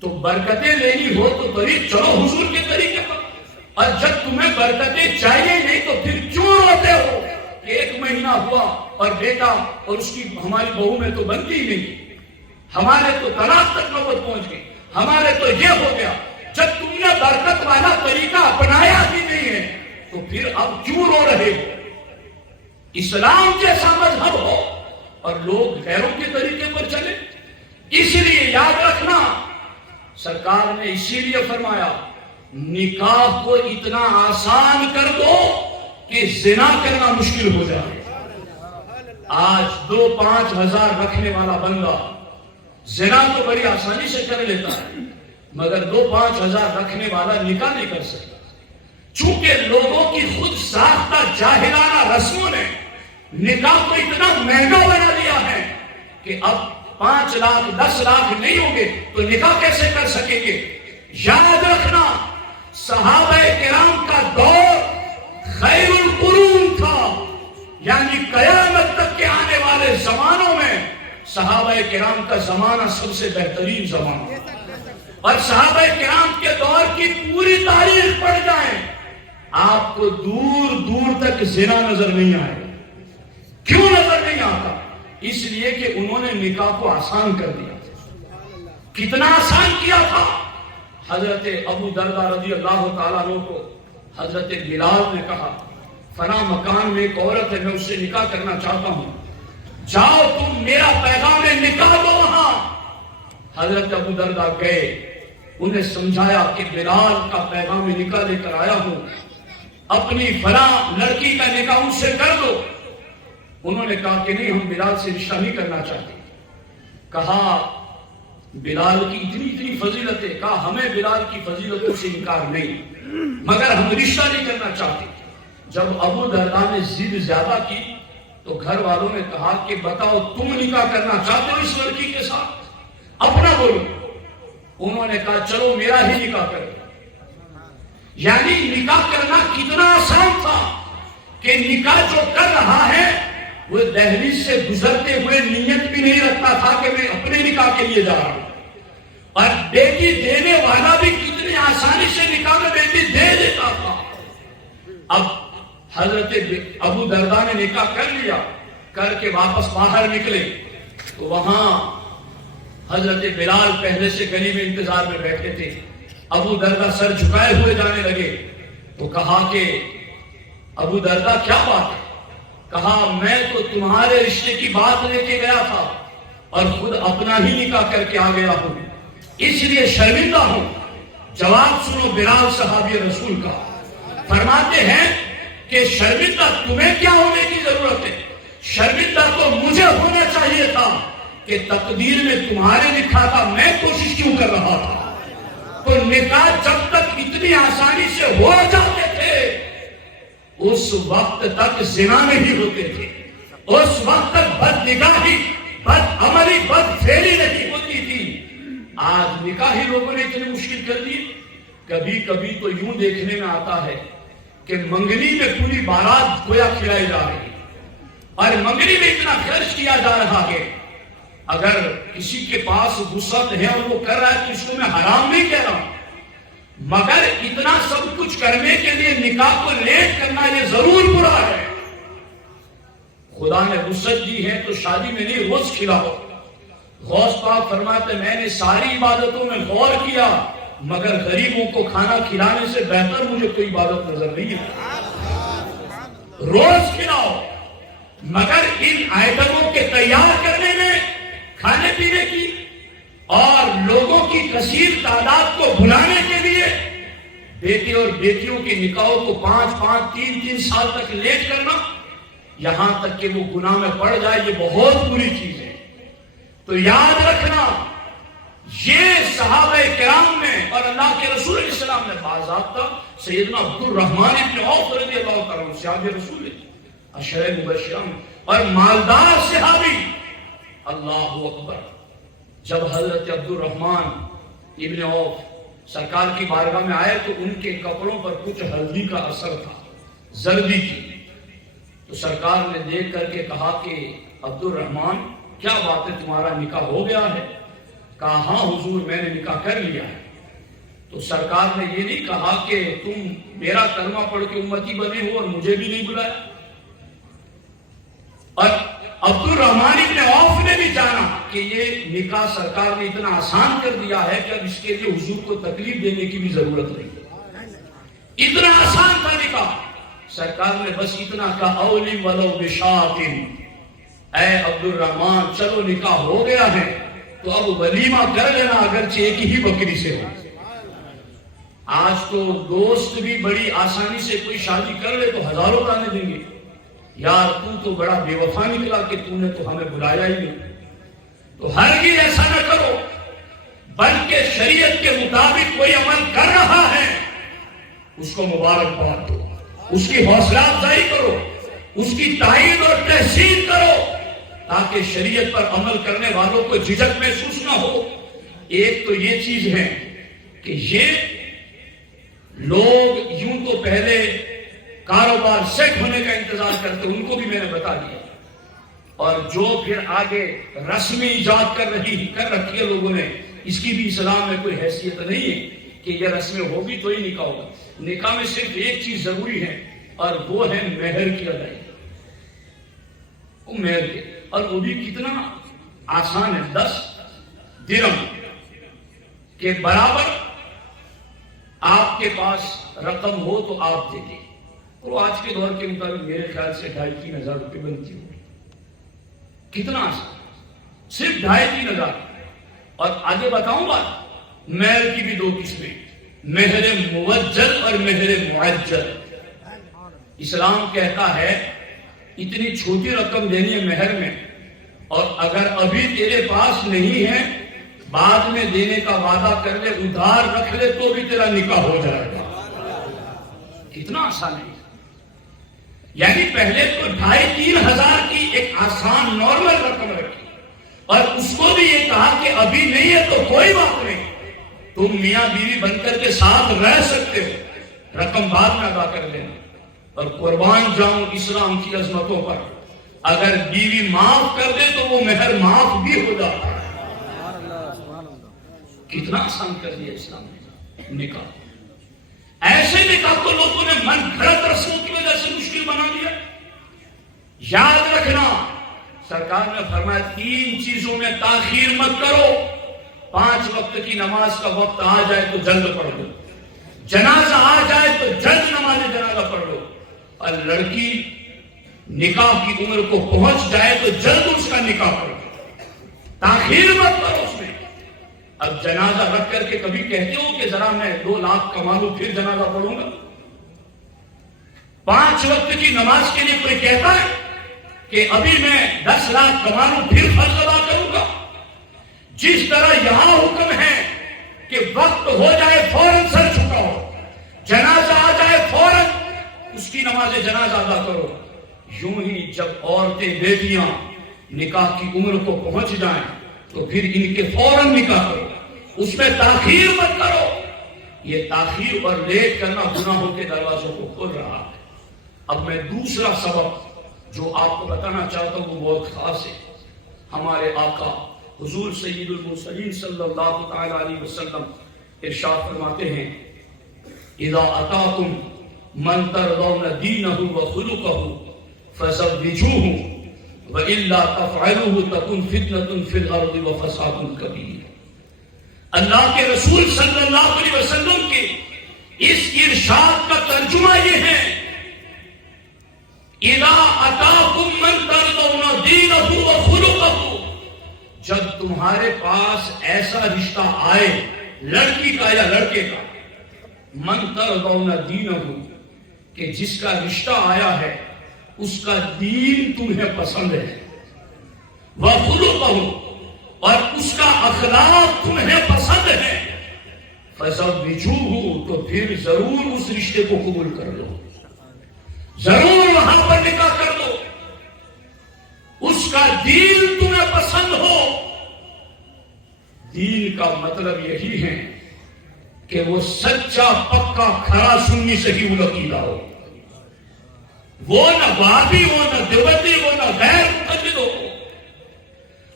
تو برکتیں لینی ہو تو طریق چلو حضور کے طریقے پر، اور جب تمہیں برکتیں چاہیے نہیں تو پھر کیوں روتے ہو کہ 1 مہینہ ہوا اور بیٹا اور اس کی ہماری بہو میں تو بنتی ہی نہیں، ہمارے تو طلاق تک نوبت پہنچ گئی، ہمارے تو یہ ہو گیا۔ جب تم نے برکت والا طریقہ اپنایا ہی نہیں ہے تو پھر اب کیوں رو رہے ہو؟ اسلام جیسا مذہب ہو اور لوگ غیروں کے طریقے پر چلے. اس لیے یاد رکھنا سرکار نے اسی لیے فرمایا نکاح کو اتنا آسان کر دو کہ زنا کرنا مشکل ہو جائے. آج 2-5 ہزار رکھنے والا بندہ زنا تو بڑی آسانی سے کر لیتا ہے مگر 2-5 ہزار رکھنے والا نکاح نہیں کر سکتا. چونکہ لوگوں کی خود ساختہ جاہلانہ رسموں نے نکاح کو اتنا مہنگا بنا دیا ہے کہ اب 5 لاکھ 10 لاکھ نہیں ہوں گے تو نکاح کیسے کر سکیں گے. یاد رکھنا صحابہ کرام کا دور خیر القرون تھا، یعنی قیامت تک کے آنے والے زمانوں میں صحابہ کرام کا زمانہ سب سے بہترین زمانہ. اور صحابہ کرام کے دور کی پوری تاریخ پڑھ جائیں آپ کو دور دور تک زنا نظر نہیں آئے. کیوں نظر نہیں آتا؟ اس لیے کہ انہوں نے نکاح کو آسان کر دیا. کتنا آسان کیا تھا. حضرت ابو دردہ رضی اللہ تعالیٰ عنہ کو حضرت بلال نے کہا فلاں مکان میں ایک عورت ہے، میں اس سے نکاح کرنا چاہتا ہوں، جاؤ تم میرا پیغام نکاح دو وہاں. حضرت ابو دردہ گئے، انہیں سمجھایا کہ بلال کا پیغام نکاح لے کر آیا ہوں، اپنی فلاں لڑکی کا نکاح ان سے کر دو. انہوں نے کہا کہ نہیں، ہم بلال سے رشتہ نہیں کرنا چاہتے. کہا بلال کی اتنی فضیلت ہے، کہا ہمیں بلال کی فضیلتوں سے انکار نہیں مگر ہم رشتہ نہیں کرنا چاہتے. جب ابو دردہ نے ضد زیادہ کی تو گھر والوں نے کہا کہ بتاؤ تم نکاح کرنا چاہتے ہو اس لڑکی کے ساتھ؟ اپنا بولو. انہوں نے کہا چلو میرا ہی نکاح کرو. یعنی نکاح کرنا کتنا آسان تھا کہ نکاح جو کر رہا ہے وہ دہلیز سے گزرتے ہوئے نیت بھی نہیں رکھتا تھا کہ میں اپنے نکاح کے لیے جا رہا ہوں. اور بیٹی دینے والا بھی کتنی آسانی سے نکاح میں بیٹی دے دیتا تھا. اب حضرت ابو دردہ نے نکاح کر لیا، کر کے واپس باہر نکلے تو وہاں حضرت بلال پہلے سے گلی میں انتظار میں بیٹھے تھے. ابو دردہ سر جھکائے ہوئے جانے لگے تو کہا کہ ابو دردہ کیا بات ہے؟ کہا میں تو تمہارے رشتے کی بات لے کے گیا تھا اور خود اپنا ہی نکاح کر کے آ گیا ہوں، اس لیے شرمندہ ہوں. جواب سنو بلال صحابی رسول کا. فرماتے ہیں کہ شرمندہ تمہیں کیا ہونے کی ضرورت ہے؟ شرمندہ تو مجھے ہونا چاہیے تھا کہ تقدیر میں تمہارے لکھا تھا، میں کوشش کیوں کر رہا تھا. تو نکاح جب تک اتنی آسانی سے ہو جاتے تھے اس وقت تک زنا نہیں ہوتے تھے، اس وقت تک بد نگاہی، بد عملی، بد فعلی نہیں ہوتی تھی. آج نکاح ہی لوگوں نے اتنی مشکل کر دی. کبھی کبھی تو یوں دیکھنے میں آتا ہے کہ منگنی میں پوری بارات گویا کھلائی جا رہی اور منگنی میں اتنا خرچ کیا جا رہا ہے. اگر کسی کے پاس وسعت ہے اور وہ کر رہا ہے تو اس کو میں حرام نہیں کہہ رہا، مگر اتنا سب کچھ کرنے کے لیے نکاح کو لیٹ کرنا یہ ضرور برا ہے. خدا نے وسعت دی ہے تو شادی میں نہیں روز کھلاؤ. غوث پاک فرماتے میں نے ساری عبادتوں میں غور کیا مگر غریبوں کو کھانا کھلانے سے بہتر مجھے کوئی عبادت نظر نہیں ہے. روز کھلاؤ مگر ان آئٹموں کے تیار کرنے میں، کھانے پینے کی اور لوگوں کی کثیر تعداد کو بلانے کے لیے بیٹے اور بیٹیوں کے نکاحوں کو 5-5 3-3 سال تک لیٹ کرنا، یہاں تک کہ وہ گناہ میں پڑ جائے، یہ بہت بری چیز ہے. تو یاد رکھنا یہ صحابہ کرام میں اور اللہ کے رسول علیہ السلام نے باضابطہ سیدنا عبد الرحمن ابن عوف رضی اللہ تعالیٰ عنہ صحابی رسول عشرہ مبشرہ اور مالدار صحابی. اللہ اکبر. جب حضرت عبد الرحمن ابن عوف سرکار کی بارگاہ میں آئے تو ان کے کپڑوں پر کچھ ہلدی کا اثر تھا، زردی کی. تو سرکار نے دیکھ کر کے کہا کہ عبد الرحمن کیا بات ہے، تمہارا نکاح ہو گیا ہے؟ کہا ہاں حضور میں نے نکاح کر لیا ہے. تو سرکار نے یہ نہیں کہا کہ تم میرا کلمہ پڑھ کے امتی بنے ہو اور مجھے بھی نہیں بلایا. اور عبد الرحمن ابن عوف نے بھی جانا کہ یہ نکاح سرکار نے اتنا آسان کر دیا ہے کہ اب اس کے لیے حضور کو تکلیف دینے کی بھی ضرورت نہیں. اتنا آسان تھا نکاح. سرکار نے بس اتنا کہا اولی ولو بشاتن، اے عبد الرحمن چلو نکاح ہو گیا ہے تو اب ولیمہ کر لینا اگرچہ ایک ہی بکری سے ہو۔ آج تو دوست بھی بڑی آسانی سے کوئی شادی کر لے تو ہزاروں تانے دیں گے، یار تو بڑا بے وفا نکلا کہ تو نے تو ہمیں بلایا ہی نہیں۔ تو ہرگز ایسا نہ کرو، بلکہ شریعت کے مطابق کوئی عمل کر رہا ہے اس کو مبارکباد دو، اس کی حوصلہ افزائی کرو، اس کی تائید اور تحسین کرو، تاکہ شریعت پر عمل کرنے والوں کو جھجک محسوس نہ ہو۔ ایک تو یہ چیز ہے کہ یہ لوگ یوں تو پہلے کاروبار سیٹ ہونے کا انتظار کرتے، ان کو بھی میں نے بتا دیا، اور جو پھر آگے رسمی ایجاد کر رکھی ہے لوگوں نے، اس کی بھی اسلام میں کوئی حیثیت نہیں ہے کہ یہ رسمیں ہوگی تو ہی نکاح ہوگا۔ نکاح میں صرف ایک چیز ضروری ہے اور وہ ہے مہر کی ادائیگی، وہ مہر کے، اور وہ بھی کتنا آسان ہے، 10 درہم کے برابر آپ کے پاس رقم ہو تو آپ دے دیں، اور وہ آج کے دور کے مطابق میرے خیال سے 2,500-3,000 روپے بنتی ہوگی۔ کتنا آسان، صرف 2,500-3,000۔ اور آگے بتاؤں گا، مہر کی بھی 2 قسمیں، مہر موجل اور مہر معجل۔ اسلام کہتا ہے اتنی چھوٹی رقم دینی ہے مہر میں، اور اگر ابھی تیرے پاس نہیں ہے بعد میں دینے کا وعدہ کر لے، ادھار رکھ لے تو بھی تیرا نکاح ہو جائے گا۔ کتنا آسان ہے، یعنی پہلے تو 2,500-3,000 کی ایک آسان نارمل رقم رکھی، اور اس کو بھی یہ کہا کہ ابھی نہیں ہے تو کوئی بات نہیں، تم میاں بیوی بن کر کے ساتھ رہ سکتے ہو، رقم بعد میں ادا کر دینا۔ اور قربان جاؤں اسلام کی عظمتوں پر، اگر بیوی معاف کر دے تو وہ مہر معاف بھی ہو جاتا ہے۔ کتنا آسان کر دیا اسلام نے نکاح۔ ایسے نکاح کو لوگوں نے من گھڑت رسموں کی وجہ سے مشکل بنا دیا۔ یاد رکھنا، سرکار نے فرمایا 3 چیزوں میں تاخیر مت کرو۔ 5 وقت کی نماز کا وقت آ جائے تو جلد پڑھ لو، جنازہ آ جائے تو جلد نماز جنازہ پڑھ لو، اور لڑکی نکاح کی عمر کو پہنچ جائے تو جلد اس کا نکاح پڑھ لو، تاخیر مت کرو اس میں۔ اب جنازہ رکھ کر کے کبھی کہتے ہو کہ ذرا میں 2 لاکھ کما لوں پھر جنازہ پڑھوں گا؟ 5 وقت کی نماز کے لیے کوئی کہتا ہے کہ ابھی میں 10 لاکھ کما لوں پھر فرض ادا کروں گا؟ جس طرح یہاں حکم ہے کہ وقت ہو جائے فوراً سر جھکاؤ، جنازہ آ جائے فوراً اس کی نماز جنازہ ادا کرو، یوں ہی جب عورتیں بیٹیاں نکاح کی عمر کو پہنچ جائیں تو پھر ان کے فوراً نکاح کرو، اس میں تاخیر مت کرو۔ یہ تاخیر اور لیٹ کرنا گناہوں کے دروازوں کو کھول رہا ہے۔ اب میں دوسرا سبب جو آپ کو بتانا چاہتا ہوں وہ بہت خاص ہے۔ ہمارے آقا حضور سید المرسلین صلی اللہ تعالی علیہ وسلم ارشاد فرماتے ہیں، اذا اتاکم من ترضون دینہ وخلقہ فزوجوہ وَإِلَّا تَفْعَلُوهُ تَكُنْ فِتْنَةٌ فِي الْأَرْضِ وَفَسَادٌ كَبِيرٌ۔ اللہ کے رسول صلی اللہ علیہ وسلم کے اس ارشاد کا ترجمہ یہ ہے، اِذَا أَتَاكُمْ مَنْ تَرْضَوْنَ دِينَهُ وَخُلُقَهُ، جب تمہارے پاس ایسا رشتہ آئے، لڑکی کا یا لڑکے کا، مَنْ تَرْضَوْنَ دِينَهُ، کہ جس کا رشتہ آیا ہے اس کا دین تمہیں پسند ہے، وَخُلُقَهُ، اور اس کا اخلاق تمہیں پسند ہے، فَزَوِّجُوهُ، تو پھر ضرور اس رشتے کو قبول کر لو، ضرور وہاں پر نکاح کر لو، اس کا دین تمہیں پسند ہو۔ دین کا مطلب یہی ہے کہ وہ سچا پکا کھرا سنی صحیح العقیدہ ہو، وہ نہ وابی ہو، نہ دیوبندی ہو، نہ غیر مقلد ہو،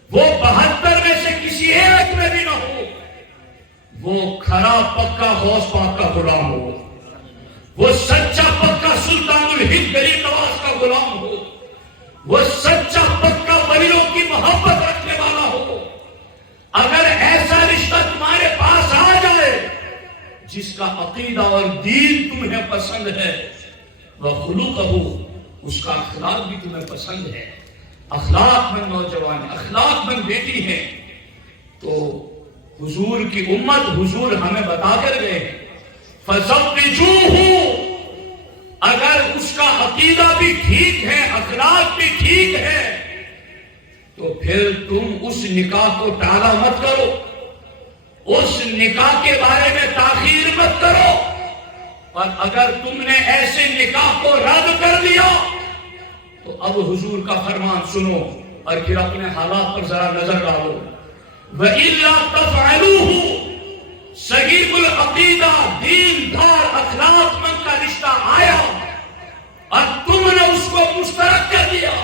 وہ 72 میں سے کسی ایک میں بھی نہ ہو، وہ کھرا پکا غوث پاک کا غلام ہو، وہ سچا پکا سلطان الہند غریب نواز کا غلام ہو، وہ سچا پکا ولیوں کی محبت رکھنے والا ہو۔ اگر ایسا رشتہ تمہارے پاس آ جائے جس کا عقیدہ اور دین تمہیں پسند ہے، وَخُلُقَهُ، اس کا اخلاق بھی تمہیں پسند ہے، اخلاق مند نوجوان، اخلاق مند بیٹی ہے. تو حضور کی امت، حضور ہمیں بتا کر گئے فَزَوِّجُوهُ، اگر اس کا عقیدہ بھی ٹھیک ہے، اخلاق بھی ٹھیک ہے، تو پھر تم اس نکاح کو ٹالا مت کرو، اس نکاح کے بارے میں تاخیر مت کرو. اور اگر تم نے ایسے نکاح کو رد کر دیا تو اب حضور کا فرمان سنو اور پھر اپنے حالات پر ذرا نظر ڈالو. وَإِلَّا تَفْعَلُوهُ، صحیح العقیدہ دین دار اخلاق مند کا رشتہ آیا اور تم نے اس کو مسترد کر دیا،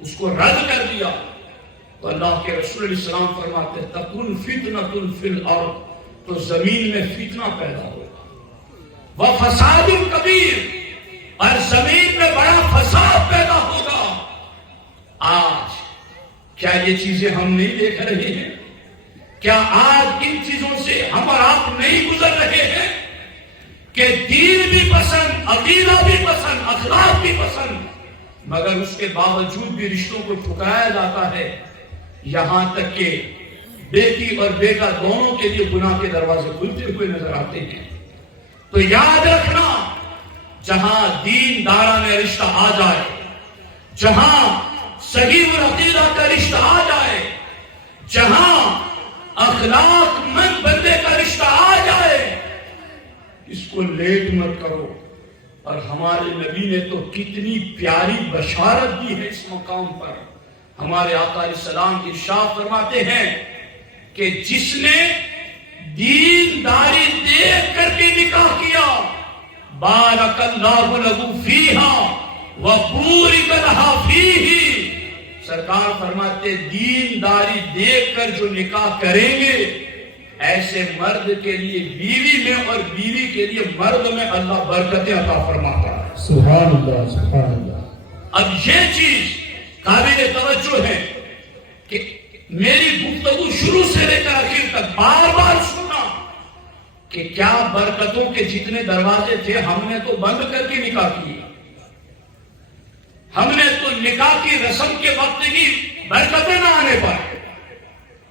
اس کو رد کر دیا، تو اللہ کے رسول علیہ السلام فرماتے ہیں تَكُنْ فِتْنَةٌ فِي الْأَرْضِ، تو زمین میں فتنہ پیدا ہو، وَفَسَادٌ كَبِيرٌ، اور زمین میں بڑا فساد پیدا ہوگا. آج کیا یہ چیزیں ہم نہیں دیکھ رہے ہیں؟ کیا آج ان چیزوں سے ہم اور آپ نہیں گزر رہے ہیں کہ دین بھی پسند، عقیدہ بھی پسند، اخلاق بھی پسند، مگر اس کے باوجود بھی رشتوں کو ٹھکرایا جاتا ہے، یہاں تک کہ بیٹی اور بیٹا دونوں کے لیے گناہ کے دروازے کھلتے ہوئے نظر آتے ہیں. تو یاد رکھنا، جہاں دین دارانہ رشتہ آ جائے، جہاں صحیح العقیدہ کا رشتہ آ جائے، جہاں اخلاق مند بندے کا رشتہ آ جائے، اس کو لیٹ مت کرو. اور ہمارے نبی نے تو کتنی پیاری بشارت دی ہے اس مقام پر. ہمارے آقا علیہ السلام ارشاد فرماتے ہیں کہ جس نے دین داری دیکھ کر کے نکاح کیا، بارک اللہ لہ فیہا وبورک لہا فیہ، سرکار فرماتے دین داری دیکھ کر جو نکاح کریں گے، ایسے مرد کے لیے بیوی میں اور بیوی کے لیے مرد میں اللہ برکتیں عطا فرماتا ہے. سبحان اللہ، سبحان اللہ. اب یہ چیز قابل توجہ ہے کہ میری گفتگو شروع سے لے کر آخر تک بار بار سنا کہ کیا برکتوں کے جتنے دروازے تھے ہم نے تو بند کر کے نکاح کیے، ہم نے تو نکاح کی رسم کے وقت ہی برکتیں نہ آنے پائے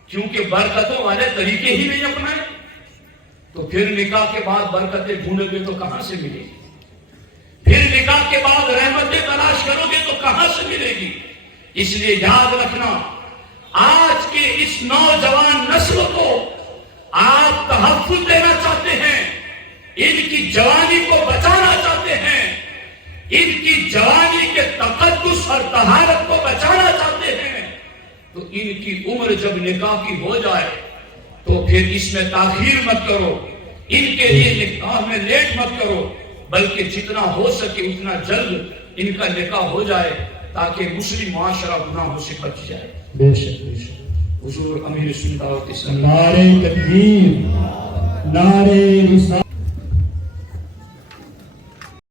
کیونکہ برکتوں والے طریقے ہی نہیں اپنائے. تو پھر نکاح کے بعد برکتیں ڈھونڈو گے تو کہاں سے ملے گی؟ پھر نکاح کے بعد رحمتیں تلاش کرو گے تو کہاں سے ملے گی؟ اس لیے یاد رکھنا، آج کے اس نوجوان نسل کو آپ تحفظ دینا چاہتے ہیں، ان کی جوانی کو بچانا چاہتے ہیں، ان کی جوانی کے تقدس اور طہارت کو بچانا چاہتے ہیں، تو ان کی عمر جب نکاح کی ہو جائے تو پھر اس میں تاخیر مت کرو، ان کے لیے نکاح میں لیٹ مت کرو، بلکہ جتنا ہو سکے اتنا جلد ان کا نکاح ہو جائے تاکہ مسلم معاشرہ گناہوں سے بچ جائے. بے شک، بے شک. حضور امیر سنت دعوت اسلام. نعرہ تکبیر، نعرہ رسالت.